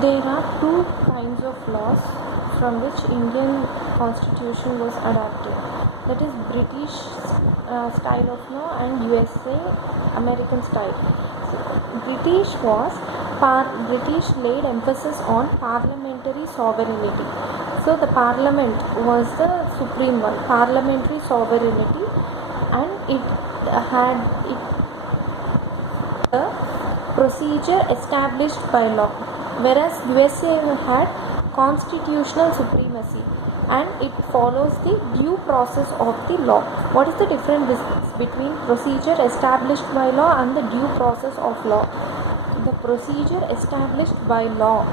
There are two kinds of laws from which Indian constitution was adapted. That is British style of law and USA American style. British laid emphasis on parliamentary sovereignty. So the parliament was the supreme one, parliamentary sovereignty, and it had the procedure established by law, whereas USA had constitutional supremacy and it follows the due process of the law. What is the difference between procedure established by law and the due process of law? The procedure established by law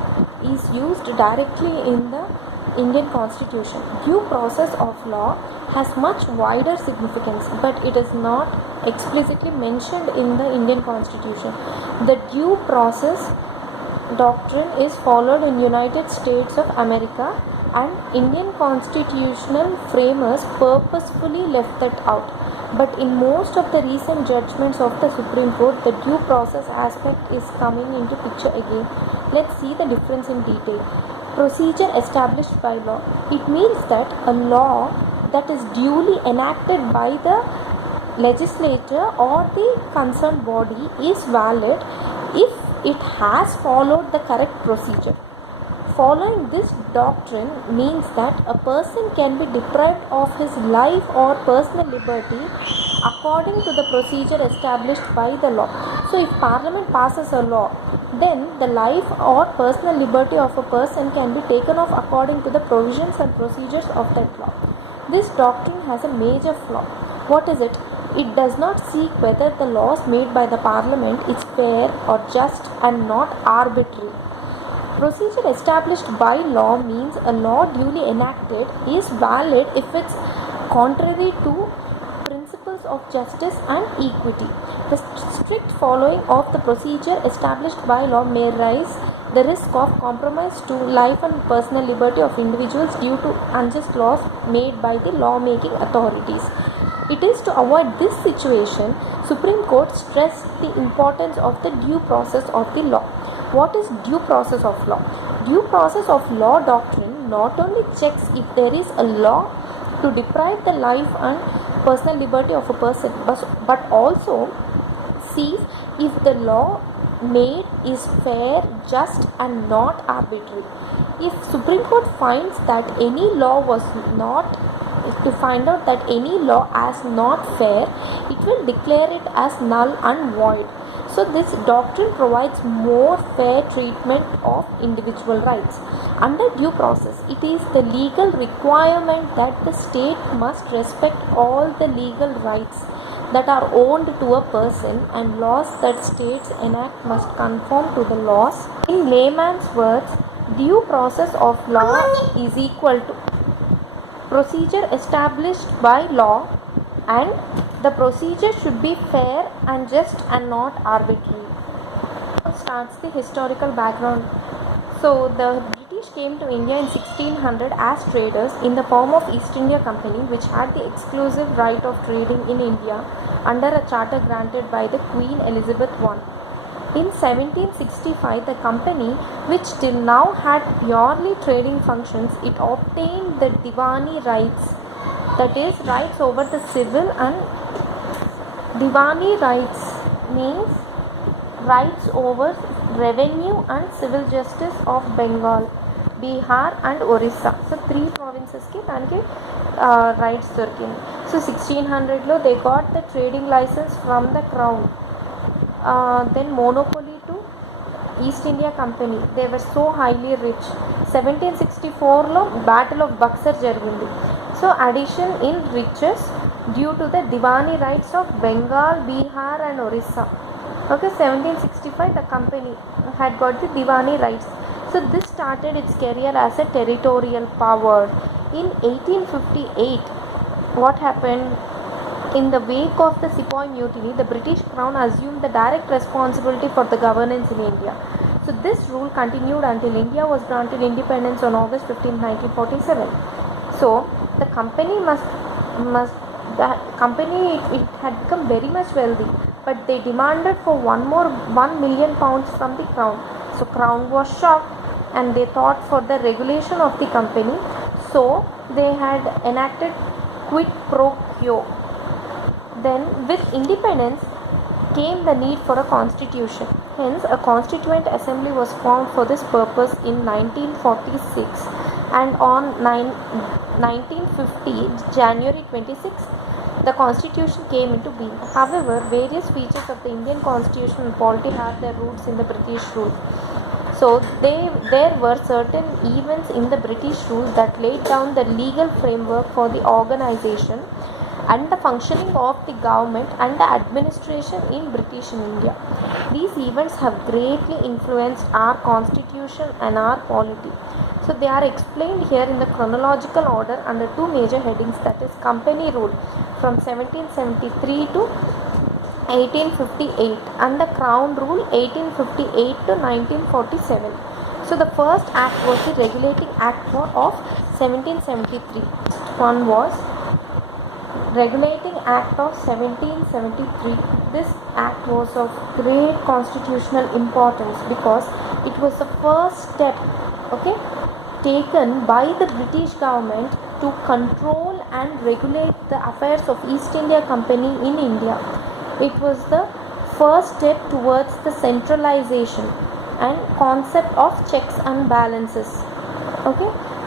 is used directly in the Indian Constitution. Due process of law has much wider significance, but it is not explicitly mentioned in the Indian Constitution. The due process doctrine is followed in United States of America, and Indian constitutional framers purposefully left that out. But in most of the recent judgments of the Supreme Court, the due process aspect is coming into picture again. Let's see the difference in detail. Procedure established by law. It means that a law that is duly enacted by the legislature or the concerned body is valid if it has followed the correct procedure. Following this doctrine means that a person can be deprived of his life or personal liberty according to the procedure established by the law. So if Parliament passes a law, then the life or personal liberty of a person can be taken off according to the provisions and procedures of that law. This doctrine has a major flaw. What is it? It does not seek whether the laws made by the Parliament is fair or just and not arbitrary. Procedure established by law means a law duly enacted is valid if it's contrary to principles of justice and equity. The strict following of the procedure established by law may raise the risk of compromise to life and personal liberty of individuals due to unjust laws made by the lawmaking authorities. It is to avoid this situation, Supreme Court stressed the importance of the due process of the law. What is due process of law? Due process of law doctrine not only checks if there is a law to deprive the life and personal liberty of a person, but also sees if the law made is fair, just and not arbitrary. If Supreme Court finds that any law was not to find out that any law as not fair, it will declare it as null and void. So this doctrine provides more fair treatment of individual rights. Under due process, it is the legal requirement that the state must respect all the legal rights that are owned to a person, and laws that states enact must conform to the laws. In layman's words, due process of law is equal to procedure established by law, and the procedure should be fair and just and not arbitrary. Starts the historical background. So the British came to India in 1600 as traders in the form of East India Company, which had the exclusive right of trading in India under a charter granted by the Queen Elizabeth I. In 1765, the company, which till now had purely trading functions, it obtained the Diwani rights, that is, rights over the civil, and Diwani rights means rights over revenue and civil justice of Bengal, Bihar and Orissa. So 3 provinces ki daniki rights dorkindi. So 1600 lo they got the trading license from the crown. Then monopoly to East India Company. They were so highly rich. 1764 lo Battle of Buxar jarigindi. So addition in riches due to the Diwani rights of Bengal, Bihar and Orissa. Okay, 1765 the company had got the Diwani rights. So this started its career as a territorial power. In 1858, what happened? In the wake of the Sepoy Mutiny, the British Crown assumed the direct responsibility for the governance in India. So this rule continued until India was granted independence on August 15, 1947. So the company it had become very much wealthy, but they demanded for one more £1 million from the crown. So crown was shocked. and they thought for the regulation of the company. So they had enacted quid pro quo. Then with independence came the need for a constitution. Hence, a constituent assembly was formed for this purpose in 1946, and on 1950, January 26, the constitution came into being. However, various features of the Indian constitution and polity have their roots in the British rule. So there were certain events in the British rule that laid down the legal framework for the organization and the functioning of the government and the administration in British India. These events have greatly influenced our constitution and our polity. So they are explained here in the chronological order under two major headings, that is company rule from 1773 to 1858 and the crown rule 1858 to 1947. So the first act was the regulating act of 1773. One was Regulating Act of 1773. This act was of great constitutional importance because it was the first step, taken by the British government to control and regulate the affairs of East India Company in India. It was the first step towards the centralization and concept of checks and balances.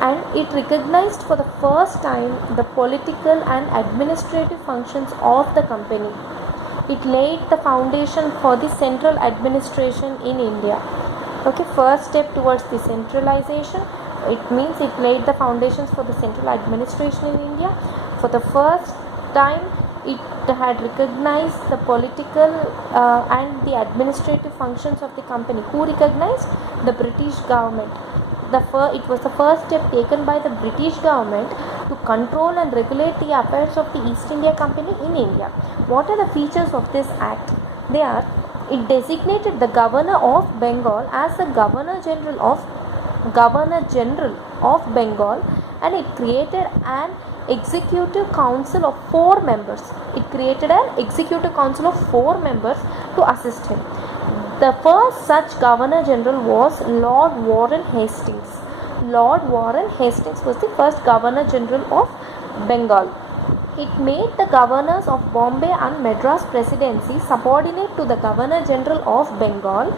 And it recognized for the first time the political and administrative functions of the company. It laid the foundation for the central administration in India. First step towards the centralization. It means it laid the foundations for the central administration in India. For the first time, it had recognized the political and the administrative functions of the company. Who recognized? The British government. It was the first step taken by the British government to control and regulate the affairs of the East India Company in India. What are the features of this act? They are, it designated the Governor of Bengal as the Governor General of Bengal, and it created an executive council of 4 members. It created an executive council of 4 members to assist him. The first such Governor General was Lord Warren Hastings. Lord Warren Hastings was the first Governor General of Bengal. It made the governors of Bombay and Madras Presidency subordinate to the Governor General of Bengal,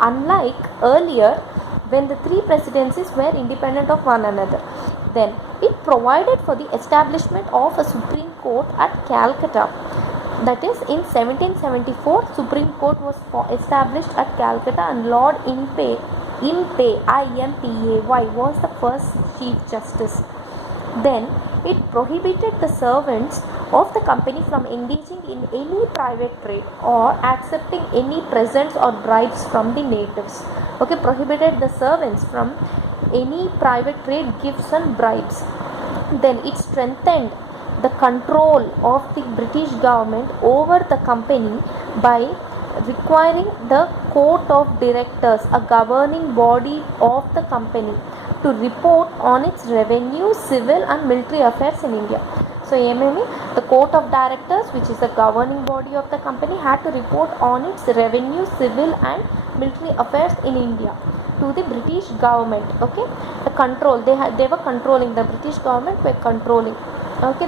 unlike earlier when the 3 presidencies were independent of one another. Then it provided for the establishment of a Supreme Court at Calcutta. That is, in 1774, Supreme Court was established at Calcutta, and Lord Impey, IMPAY, was the first Chief Justice. Then it prohibited the servants of the company from engaging in any private trade or accepting any presents or bribes from the natives. Prohibited the servants from any private trade, gifts and bribes. Then it strengthened the control of the British government over the company by requiring the Court of Directors, a governing body of the company, to report on its revenue, civil and military affairs in India. So the Court of Directors, which is the governing body of the company, had to report on its revenue, civil and military affairs in India to the British government. The control, they were controlling, the British government were controlling.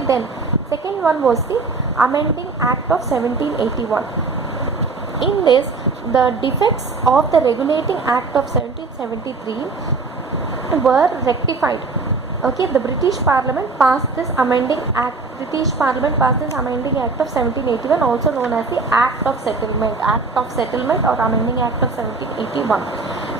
Then second one was the Amending Act of 1781. In this, the defects of the Regulating Act of 1773 were rectified. The British Parliament passed this Amending Act. British Parliament passed this Amending Act of 1781, also known as the Act of Settlement. Act of Settlement or Amending Act of 1781.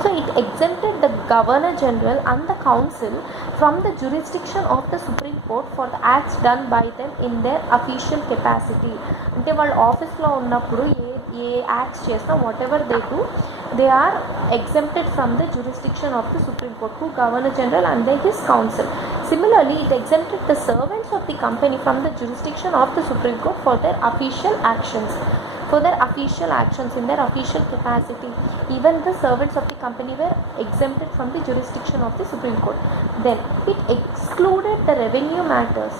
So it exempted the Governor General and the Council from the jurisdiction of the Supreme Court for the acts done by them in their official capacity. అంటే వాళ్ళ ఆఫీస్లో ఉన్నప్పుడు ఏ acts చేసినా whatever they do, they are exempted from the jurisdiction of the Supreme Court, who Governor General and then his council. Similarly, it exempted the servants of the company from the jurisdiction of the Supreme Court for their official actions. In their official capacity, even the servants of the company were exempted from the jurisdiction of the Supreme Court. Then it excluded the revenue matters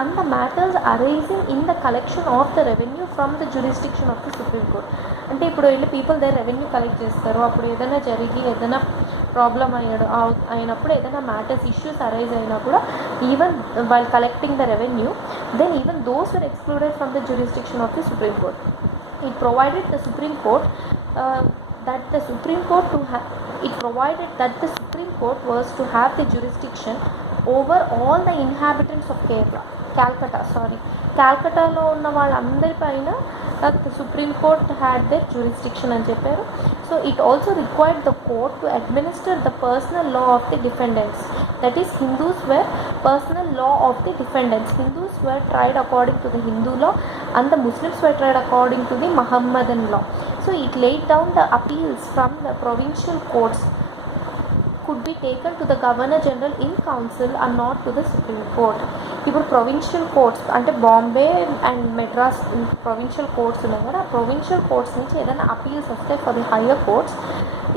and the matters arising in the collection of the revenue from the jurisdiction of the Supreme Court. అంటే ఇప్పుడు వెళ్ళి people దగ్గర revenue collect చేస్తారు, అప్పుడు ఏదైనా జరిగి ఏదైనా problem అయినప్పుడు ఏదైనా మ్యాటర్స్ ఇష్యూస్ అరైజ్ అయినా కూడా even while collecting the revenue then even those were excluded from the jurisdiction of the supreme court. It provided the Supreme Court that the Supreme Court to have it provided that the Supreme Court was to have the jurisdiction over all the inhabitants of Calcutta లో ఉన్న వాళ్ళందరిపైన the Supreme Court had their jurisdiction అని చెప్పారు. So it also required the court to administer the personal law of the defendants. That is, Hindus were personal law of the defendants. Hindus were tried according to the Hindu law and the Muslims were tried according to the Muhammadan law. So it laid down the appeals from the provincial courts could be taken to the Governor General in Council and not to the Supreme Court. ఇప్పుడు provincial courts అంటే Bombay and Madras provincial courts ఉన్నాయి కదా, ఆ provincial courts నుంచి ఏదైనా appeals వస్తే for the higher courts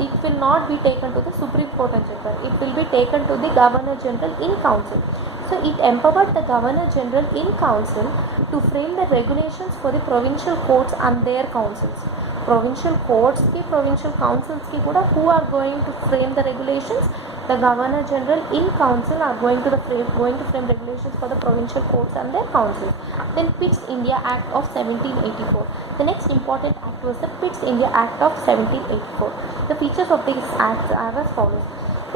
it will not be taken to the Supreme Court అని చెప్పారు. It will be taken to the Governor General in Council. So it empowered the Governor General in Council to frame the regulations for the provincial courts and their councils. Provincial courts ki, provincial councils ki kuda who are going to frame the regulations? The Governor General in Council are going to frame regulations for the provincial courts and their councils. Then Pitt's India Act of 1784. The next important act was the Pitt's India Act of 1784. The features of this act are as follows.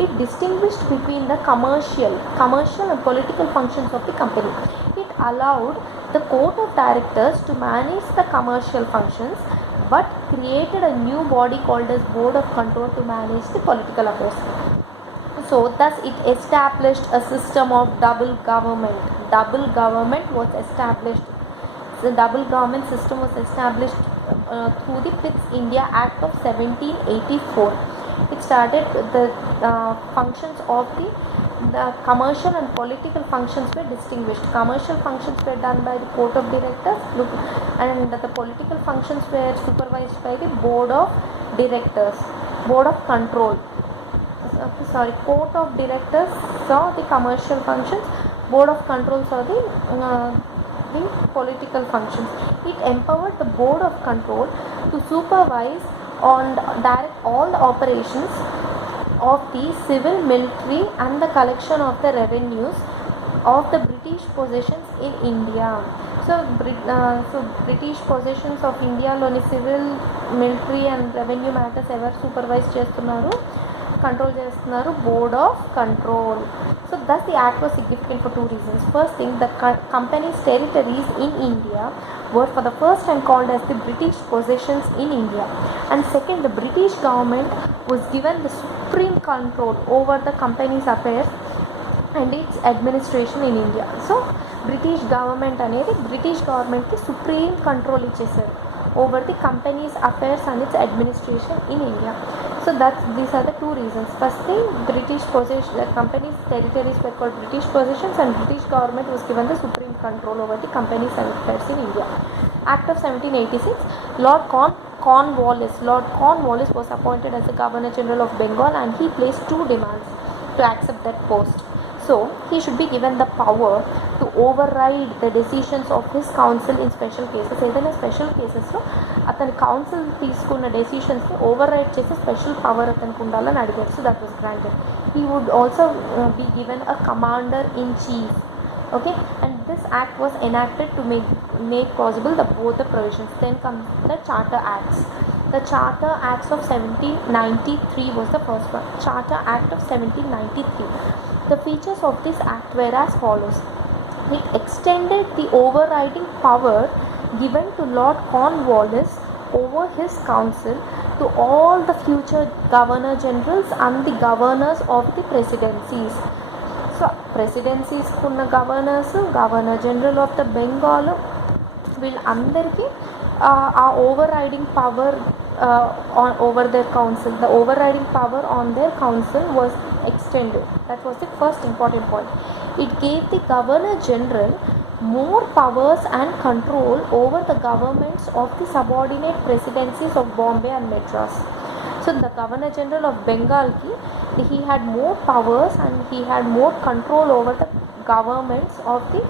It distinguished between the commercial and political functions of the company. It allowed the court of directors to manage the commercial functions but created a new body called as Board of Control to manage the political affairs. So thus it established a system of double government. Double government was established. The double government system was established through the Pitt's India Act of 1784. It started the functions of the commercial and political functions were distinguished. Commercial functions were done by the court of directors and the political functions were supervised by the board of directors, board of control. Court of directors saw the commercial functions, board of control saw the political functions. It empowered the board of control to supervise and direct all the operations of the civil, military and the collection of the revenues of the British possessions in India. So British possessions of India loni civil, military and revenue matters ever supervise చేస్తున్నారు, control చేస్తున్నారు, board of control. So thus the act was significant for two reasons. First thing, the company's territories in India were for the first time called as the British possessions in India, and second, the British government was given the supreme control over the company's affairs and its administration in India. So British government అనేది British government కి supreme control ఇచ్చేసారు over the company's affairs and its administration in India. So these are the two reasons. First thing, British possession, the company's territories were called British possessions and British government was given the supreme control over the company's affairs in India. Act of 1786, Lord Cornwallis was appointed as the Governor General of Bengal and he placed two demands to accept that post. So he should be given the power to override the decisions of his council in special cases. ఏదైనా special కేసెస్లో అతని council తీసుకున్న డెసిషన్స్ని override చేసే special power అతనికి ఉండాలని అడిగారు. So that was granted. He would also be given a commander in chief. Okay, and this act was enacted to make possible both the provisions. Then comes the Charter Acts. The Charter Acts of 1793 was the first one. Charter Act of 1793. The features of this act were as follows. It extended the overriding power given to Lord Cornwallis over his council to all the future Governor Generals and the governors of the presidencies. So presidencies kunna governors, Governor General of the Bengal, వీళ్ళందరికీ ఆ overriding power over their council, the overriding power on their council was extended. That was the first important point. It gave the Governor General more powers and control over the governments of the subordinate presidencies of Bombay and Madras. So the Governor General of Bengal he had more powers and he had more control over the governments of the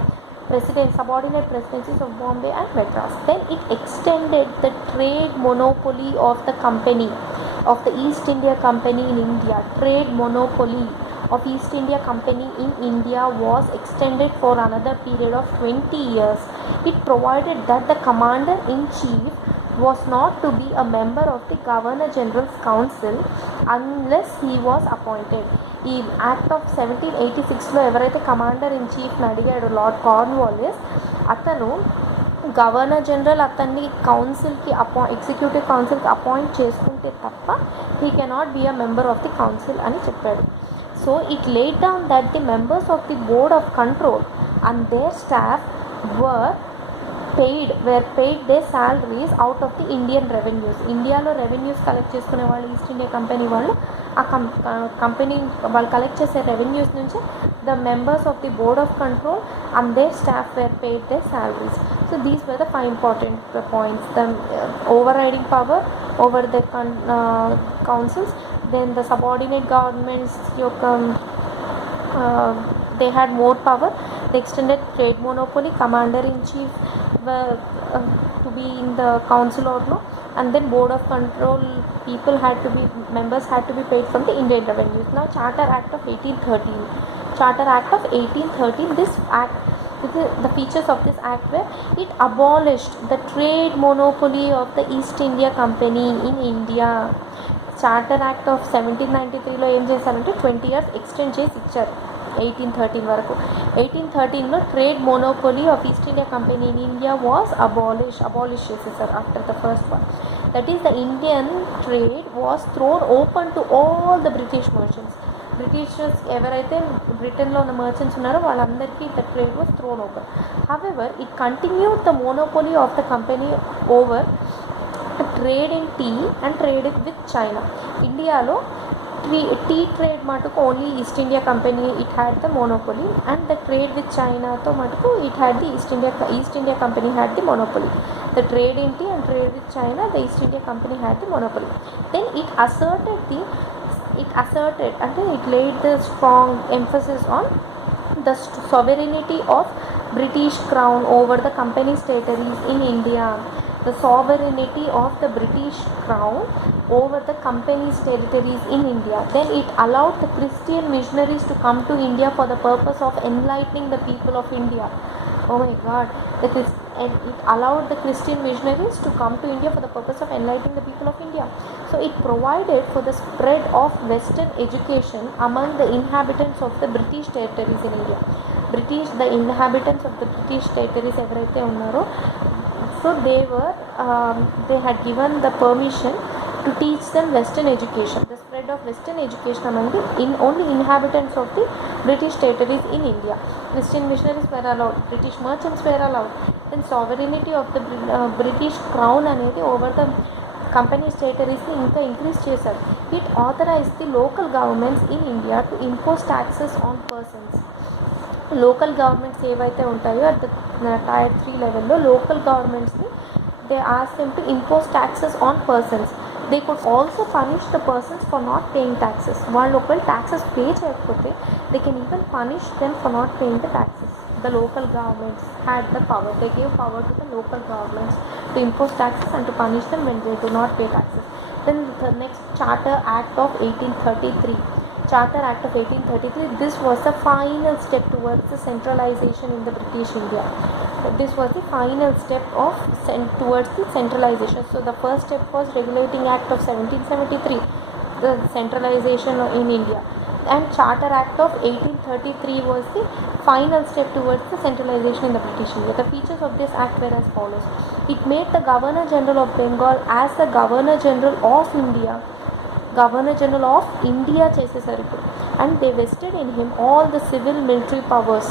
subordinate presidencies of Bombay and Madras. Then it extended the trade monopoly of the company, of the East India Company in India. Trade monopoly of East India Company in India was extended for another period of 20 years. It provided that the commander-in-chief was not to be a member of the Governor General's Council unless he was appointed. ఈ act of 1786లో ఎవరైతే commander in చీఫ్ని అడిగాడు lord Cornwallis, అతను governor general అతన్ని కౌన్సిల్కి executive కౌన్సిల్కి appoint చేసుకుంటే తప్ప he cannot be a member of the council అని చెప్పాడు. So it laid down that the members of the board of control and their staff were paid their salaries out of the Indian revenues. ఇండియాలో revenues collect చేసుకునే వాళ్ళు east India company వాళ్ళు ఆ company వాళ్ళు collect చేసే revenues నుంచి the members of the board of control and their staff were paid their salaries. So these were the 5 important points. The overriding power over the councils, then the subordinate governments they had more power. The extended trade monopoly, commander-in-chief to be in the council or no, and then board of control members had to be paid from the Indian revenues. Now Charter Act of 1813. This act, the features of this act were it abolished the trade monopoly of the East India Company in India. Charter act of 1793లో ఏం చేశారంటే 20 years extend చేసి ఇచ్చారు 1813 వరకు. 1813లో trade monopoly of East India Company in India was abolish చేసేసారు after the first one. That is the Indian trade was thrown open to all the British merchants. Britishers ఎవరైతే బ్రిటన్లో ఉన్న మర్చెంట్స్ ఉన్నారో వాళ్ళందరికీ the trade was thrown open. However it continued the monopoly of the company over trade in tea and trade with China. ఇండియాలో tea trade మటుకు only east India company it had the monopoly, and the trade with చైనాతో మటుకు it had the east India company had the monopoly. The trade in tea and trade with China, the East India Company had the monopoly. Then it laid the strong emphasis on the sovereignty of British Crown over the company's territories in India. The sovereignty of the British Crown over the company's territories in India. Then it allowed the Christian missionaries to come to India for the purpose of enlightening the people of India. Oh my God! And it allowed the Christian missionaries to come to India for the purpose of enlightening the people of India. So it provided for the spread of Western education among the inhabitants of the British territories in India. The inhabitants of the British territories evaraithe unnaro, so they had given the permission to teach them Western education. The spread of Western education among the only inhabitants of the British territories in India. Christian missionaries were allowed, British merchants were allowed. Then sovereignty of the British Crown అనేది over the company's territories ని ఇంకా increase చేశారు. It authorized the local governments in India to impose taxes on persons. Local governments ఏవైతే ఉంటాయో at the tier 3 లెవెల్లో local గవర్నమెంట్స్ని they ask them to impose taxes on persons. They could also punish the persons for not paying taxes. వాళ్ళు ఒకవేళ taxes pay చేయకపోతే they can even punish them for not paying the taxes. The local governments had the power. They gave power to the local governments to impose taxes and to punish them when they do not pay taxes. Then the next Charter Act of 1833. Charter Act of 1833, this was the final step towards the centralization in the British India. This was the final step towards the centralization. So the first step was Regulating Act of 1773, the centralization in India. And Charter Act of 1833 was the final step towards the centralization in the British India. The features of this act were as follows. It made the Governor General of Bengal as the Governor General of India. Governor General of India చేసేసారు ఇప్పుడు. And they vested in him all the civil and military powers.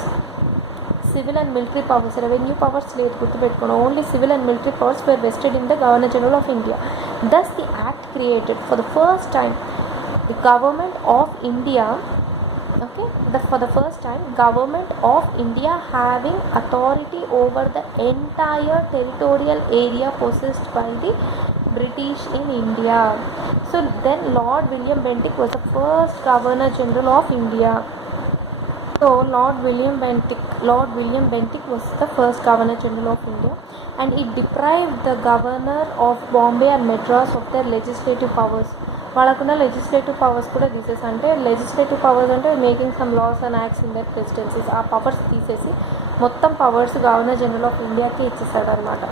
Revenue powers లేదు గుర్తుపెట్టుకోండి. Only civil and military powers were vested in the Governor General of India. Thus the act created for the first time the government of India, for the first time government of India having authority over the entire territorial area possessed by the British in India. So then Lord William Bentinck was the first Governor General of India. So Lord William Bentinck was the first Governor General of India, and it deprived the Governor of Bombay and Madras of their legislative powers. వాళ్ళకున్న legislative powers కూడా తీసేసి, అంటే legislative powers అంటే making some laws and acts in their presidencies, ఆ powers తీసేసి మొత్తం powers governor general of ఇండియాకి ఇచ్చేసాడు అనమాట.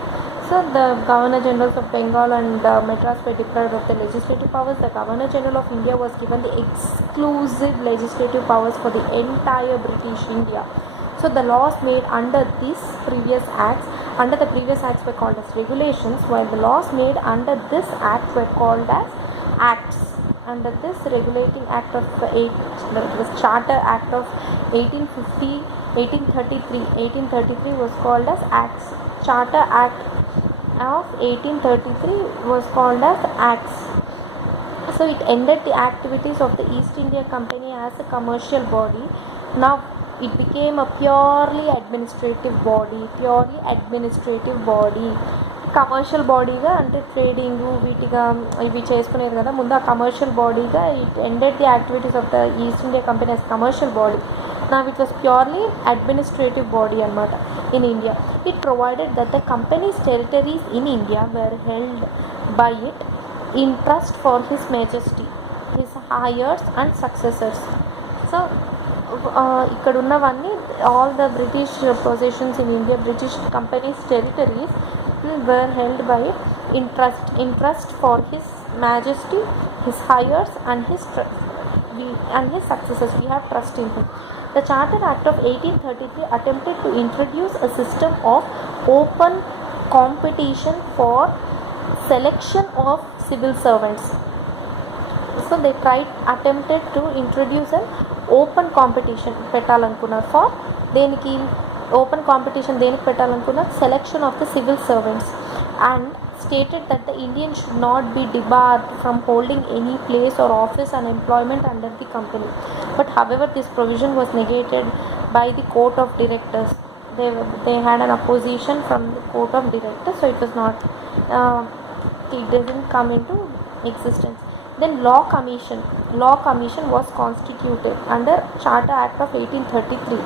So the Governor Generals of Bengal and Madras were deprived of the legislative powers. The Governor General of India was given the exclusive legislative powers for the entire British India. So the laws made under the previous acts were called as regulations, while the laws made under this act were called as acts. Under this regulating act of Charter Act of 1833 was called as acts. Charter Act of 1833 was called as acts. So it ended the activities of the East India Company as a commercial body. Now it became a purely administrative body. Commercial బాడీగా, అంటే trading వీటిగా ఇవి చేసుకునేది కదా ముందు, ఆ commercial బాడీగా it ended the activities of the East India Company as commercial body. Now it was purely administrative body అనమాట in India. It provided that the company's territories in India were held by it in trust for His Majesty, his heirs and successors. So ఇక్కడ ఉన్నవన్నీ all the British possessions in India, British company's territories were held by it in trust for His Majesty, his heirs and his successors. We have trust in him. The Charter Act of 1833 attempted to introduce a system of open competition for selection of civil servants. So they attempted to introduce an open competition పెట్టాలనుకున్నారు for దేనికి open competition దేనికి పెట్టాలనుకున్నారు selection of the civil servants, and stated that the Indian should not be debarred from holding any place or office and employment under the company. But however, this provision was negated by the Court of Directors. They had an opposition from the Court of Directors, so it was not it doesn't come into existence. Then Law Commission was constituted under Charter Act of 1833.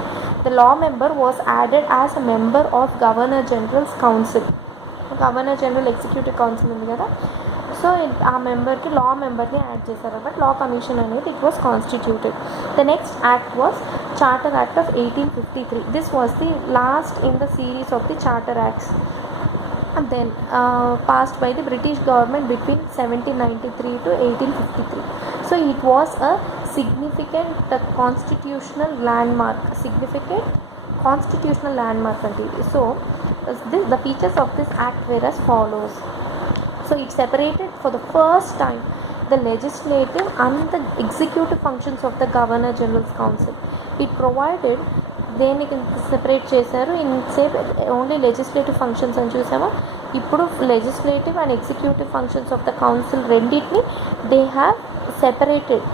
The law member was added as a member of Governor General's Council. Governor General Executive Council ఉంది కదా, so ఆ మెంబర్కి లా మెంబర్ని add చేశారు but law commission అనేది it was constituted. The next act was charter act of 1853. This was the last in the series of the charter acts, and then passed by the British government between 1793 to 1853. So it was a significant constitutional landmark అంటే ఇది. So the features of this act were as follows. So it separated for the first time the legislative and the executive functions of the Governor General's Council. It provided దేనికి separate చేశారు, ఇన్సేపు only legislative functions అని చూసామా, ఇప్పుడు legislative and executive functions of the council రెండింటిని they have separated.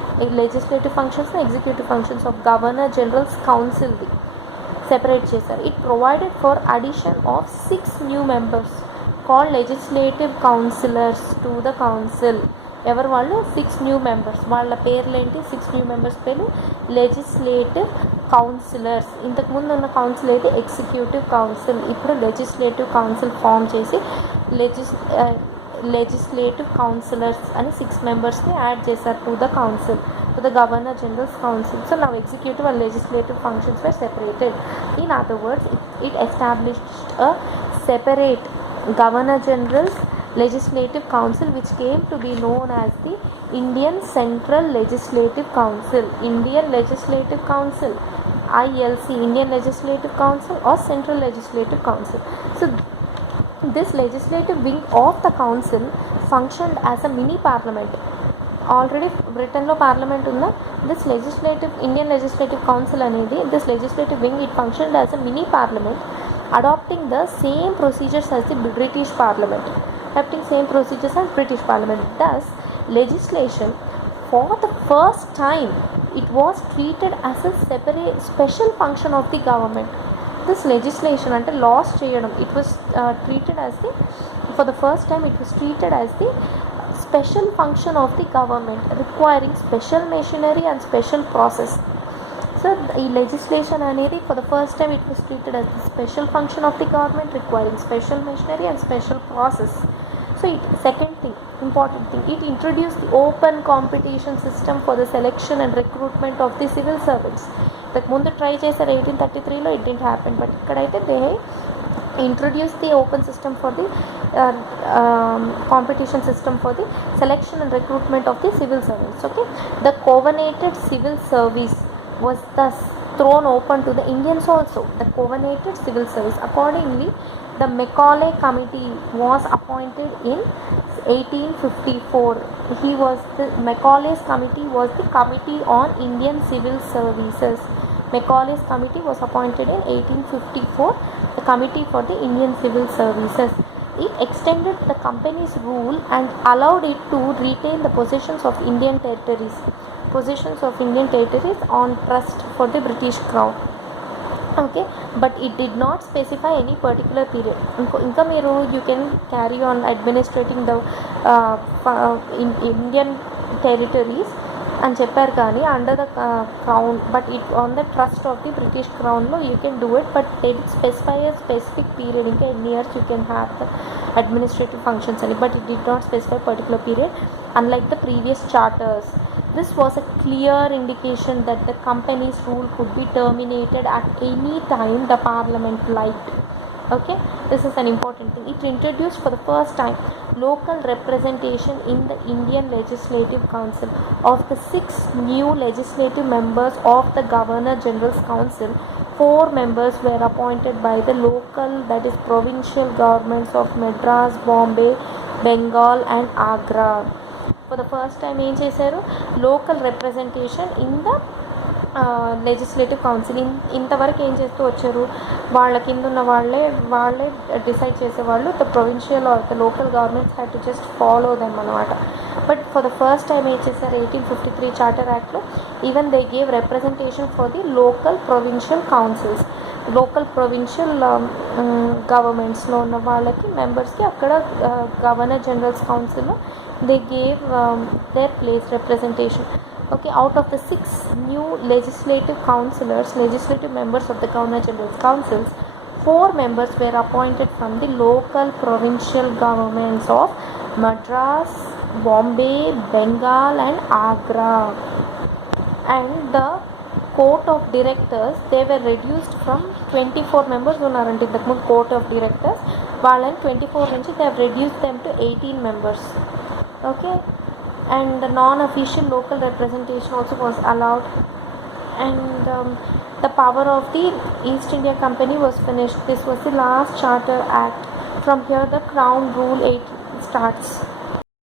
Legislative functions executive functions of governor generals కౌన్సిల్ది separate చేశారు. It provided for addition of 6 new members called legislative councillors to the council. ఎవరు వాళ్ళు? 6 new members. వాళ్ళ పేర్లు ఏంటి? 6 new members పేర్లు legislative councillors. ఇంతకుముందు ఉన్న కౌన్సిల్ అయితే ఎగ్జిక్యూటివ్ కౌన్సిల్, ఇప్పుడు లెజిస్లేటివ్ కౌన్సిల్ ఫామ్ చేసి లెజిస్లేటివ్ కౌన్సిలర్స్ అని 6 members యాడ్ చేశారు to the council, to the governor general's council. So now executive and legislative functions were separated. In other words, it established a separate Governor General's Legislative Council, which came to be known as the Indian Central Legislative Council. Indian Legislative Council, ILC, Indian Legislative Council or Central Legislative Council. So this legislative wing of the council functioned as a mini parliament. Already బ్రిటన్లో parliament ఉన్న this legislative Indian legislative council అనేది this legislative wing it functioned as a mini parliament, adopting the same procedures as the British Parliament. Thus, legislation for the first time it was treated as a separate special function of the government. This legislation అంటే laws చేయడం, it was treated as the for the first time it was treated as the special function of the government, requiring special machinery and special process. So ఈ legislation అనేది for the first time it was treated as the special function of the government requiring special machinery and special process. So it second thing, important thing, it introduced the open competition system for the selection and recruitment of the civil servants. ఇంతకు ముందు try చేశారు 1833లో, it didn't happen, but ఇక్కడైతే they introduced the open system for the competition system for the selection and recruitment of the civil servants. Okay, the covenanted civil service was thus thrown open to the Indians also. The covenanted civil service, accordingly the Macaulay committee was appointed in 1854. He was the Macaulay's committee was the committee on Indian civil services. Macaulay's committee was appointed in 1854, the committee for the Indian civil services. It extended the company's rule and allowed it to retain the possessions of Indian territories on trust for the British crown. Okay, but it did not specify any particular period. Inka meeru you can carry on administrating the Indian territories అని చెప్పారు కానీ under the crown, but it on the trust of the British క్రౌన్లో you can do it, but they did specify a specific period, ఇంకా ఎన్ని years you can have the administrative functions అని, but it did not specify particular period unlike the previous charters. This was a clear indication that the company's rule could be terminated at any time the parliament liked. Okay, this is an important thing. It introduced for the first time local representation in the Indian Legislative Council. Of the 6 new legislative members of the Governor General's Council, 4 members were appointed by the local, that is provincial governments of Madras, Bombay, Bengal and Agra. For the first time ఏం చేశారు, local representation in the legislative council. ఇంతవరకు ఏం చేస్తూ వచ్చారు, వాళ్ళ కింద ఉన్న వాళ్ళే డిసైడ్ చేసేవాళ్ళు. The provincial or the local governments had to just follow them అనమాట. But for the first time ఏం చేశారు, 1853 చార్టర్ యాక్ట్లో even they gave representation for the local provincial councils. Local provincial గవర్నమెంట్స్లో ఉన్న వాళ్ళకి మెంబర్స్కి అక్కడ గవర్నర్ జనరల్స్ కౌన్సిల్లో they gave their place representation. Okay, out of the 6 new legislative members of the Governor General's Councils, 4 members were appointed from the local provincial governments of Madras, Bombay, Bengal and Agra. And the court of directors, they were reduced from 24 members ఉన్నారంటే ఇంతకు ముందు court of directors వాళ్ళని 24 నుంచి they have reduced them to 18 members. Okay, and the non-official local representation also was allowed, and the power of the East India Company was finished. This was the last charter act. From here the crown rule starts.